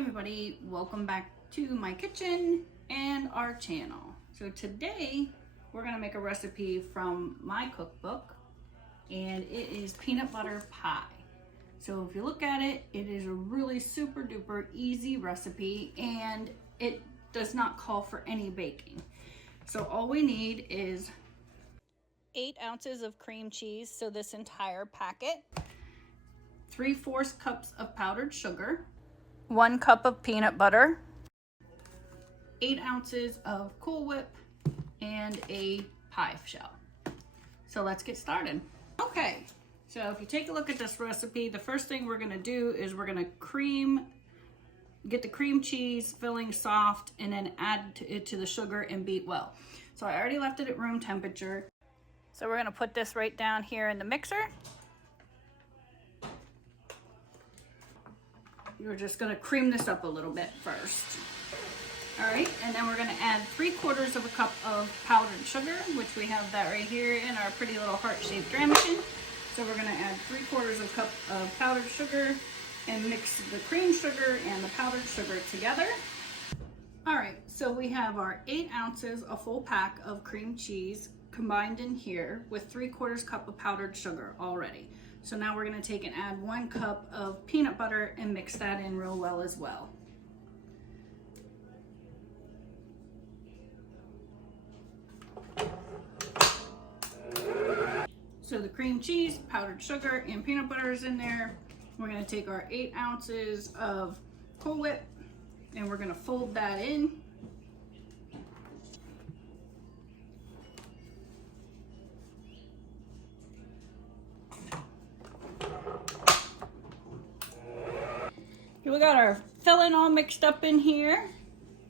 everybody, welcome back to my kitchen and our channel. So today we're going to make a recipe from my cookbook, and it is peanut butter pie. So if you look at it, it is a really super duper easy recipe and it does not call for any baking. So all we need is 8 ounces of cream cheese, so this entire packet, 3/4 cups of powdered sugar, 1 cup of peanut butter, 8 ounces of Cool Whip, and a pie shell. So let's get started. Okay, so if you take a look at this recipe, the first thing we're gonna do is we're gonna get the cream cheese filling soft and then add it to the sugar and beat well. So I already left it at room temperature. So we're gonna put this right down here in the mixer. We're just gonna cream this up a little bit first. All right, and then we're gonna add 3/4 of a cup of powdered sugar, which we have that right here in our pretty little heart-shaped ramekin. So we're gonna add 3/4 of a cup of powdered sugar and mix the cream sugar and the powdered sugar together. All right, so we have our 8 ounces, a full pack of cream cheese combined in here with 3/4 cup of powdered sugar already. So now we're gonna take and add 1 cup of peanut butter and mix that in real well as well. So the cream cheese, powdered sugar, and peanut butter is in there. We're gonna take our 8 ounces of Cool Whip and we're gonna fold that in. We got our filling all mixed up in here,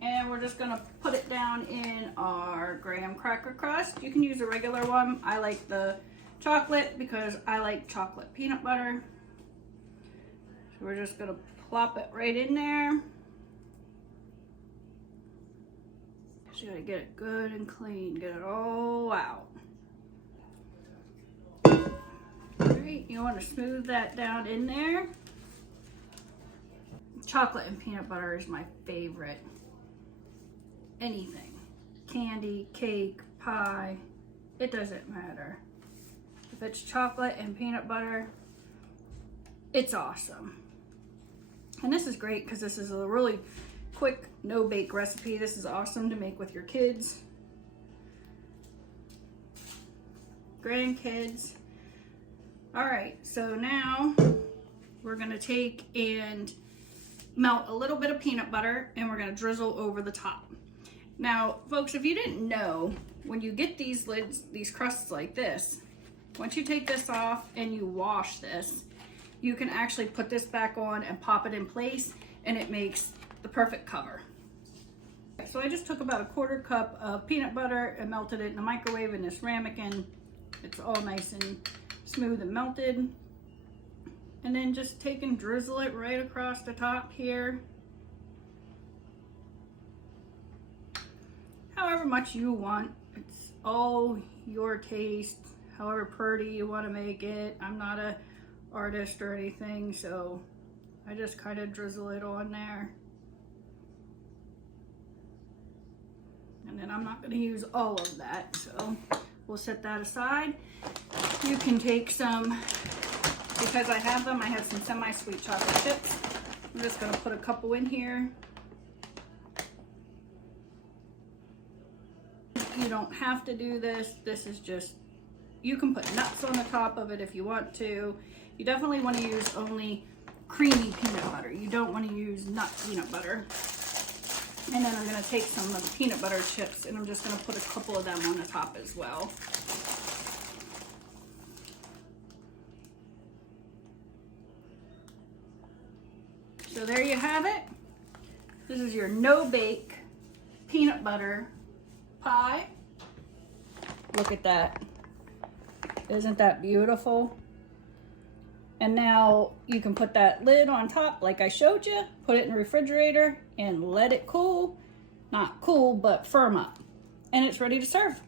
and we're just gonna put it down in our graham cracker crust. You can use a regular one. I like the chocolate because I like chocolate peanut butter. So we're just gonna plop it right in there. Just gotta get it good and clean, get it all out. All right, you wanna smooth that down in there. Chocolate and peanut butter is my favorite. Anything. Candy, cake, pie, it doesn't matter. If it's chocolate and peanut butter, it's awesome. And this is great because this is a really quick, no-bake recipe. This is awesome to make with your kids, grandkids. All right, so now we're gonna take and melt a little bit of peanut butter and we're gonna drizzle over the top. Now, folks, if you didn't know, when you get these lids, these crusts like this, once you take this off and you wash this, you can actually put this back on and pop it in place and it makes the perfect cover. So I just took about 1/4 cup of peanut butter and melted it in the microwave in this ramekin. It's all nice and smooth and melted. And then just take and drizzle it right across the top here. However much you want. It's all your taste, however pretty you want to make it. I'm not an artist or anything, so I just kind of drizzle it on there. And then I'm not going to use all of that, so we'll set that aside. You can take some, because I have them, I have some semi-sweet chocolate chips. I'm just gonna put a couple in here. You don't have to do this. This is just, you can put nuts on the top of it if you want to. You definitely want to use only creamy peanut butter. You don't want to use nut peanut butter. And then I'm gonna take some of the peanut butter chips and I'm just gonna put a couple of them on the top as well. So there you have it. This is your no-bake peanut butter pie. Look at that. Isn't that beautiful? And now you can put that lid on top like I showed you, put it in the refrigerator and let it cool. Not cool, but firm up. And it's ready to serve.